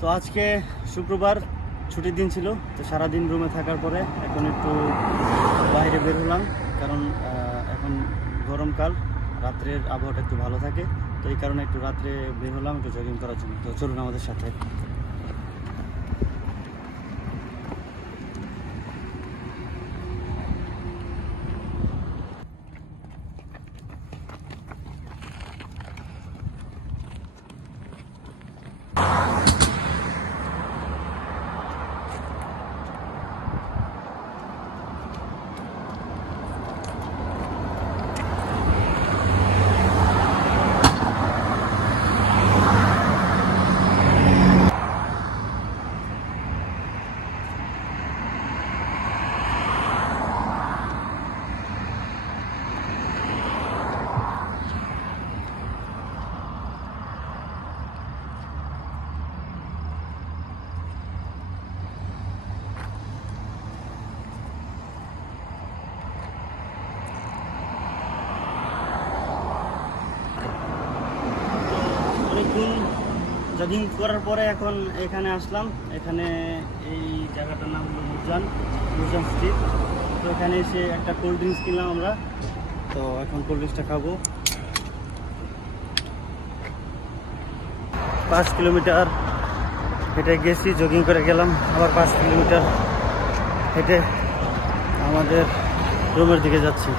তো আজকে শুক্রবার, ছুটির দিন ছিল, তো সারাদিন রুমে থাকার পরে এখন একটু বাইরে বের হলাম, কারণ এখন গরমকাল, রাত্রের আবহাওয়াটা একটু ভালো থাকে, তো এই কারণে একটু রাত্রে বের হলাম, একটু জগিং করার জন্য। তো চলুন আমাদের সাথে। অনেকক্ষণ জগিং করার পরে এখন এখানে আসলাম। এখানে এই জায়গাটার নাম হলো মুরজান মুরজান স্ট্রিট তো এখানে এসে একটা কোল্ড ড্রিঙ্কস কিনলাম আমরা। তো এখন কোল্ড ড্রিঙ্কসটা খাব। পাঁচ কিলোমিটার হেঁটে গেছি জগিং করে গেলাম। আবার পাঁচ কিলোমিটার হেঁটে আমাদের রুমের দিকে যাচ্ছি।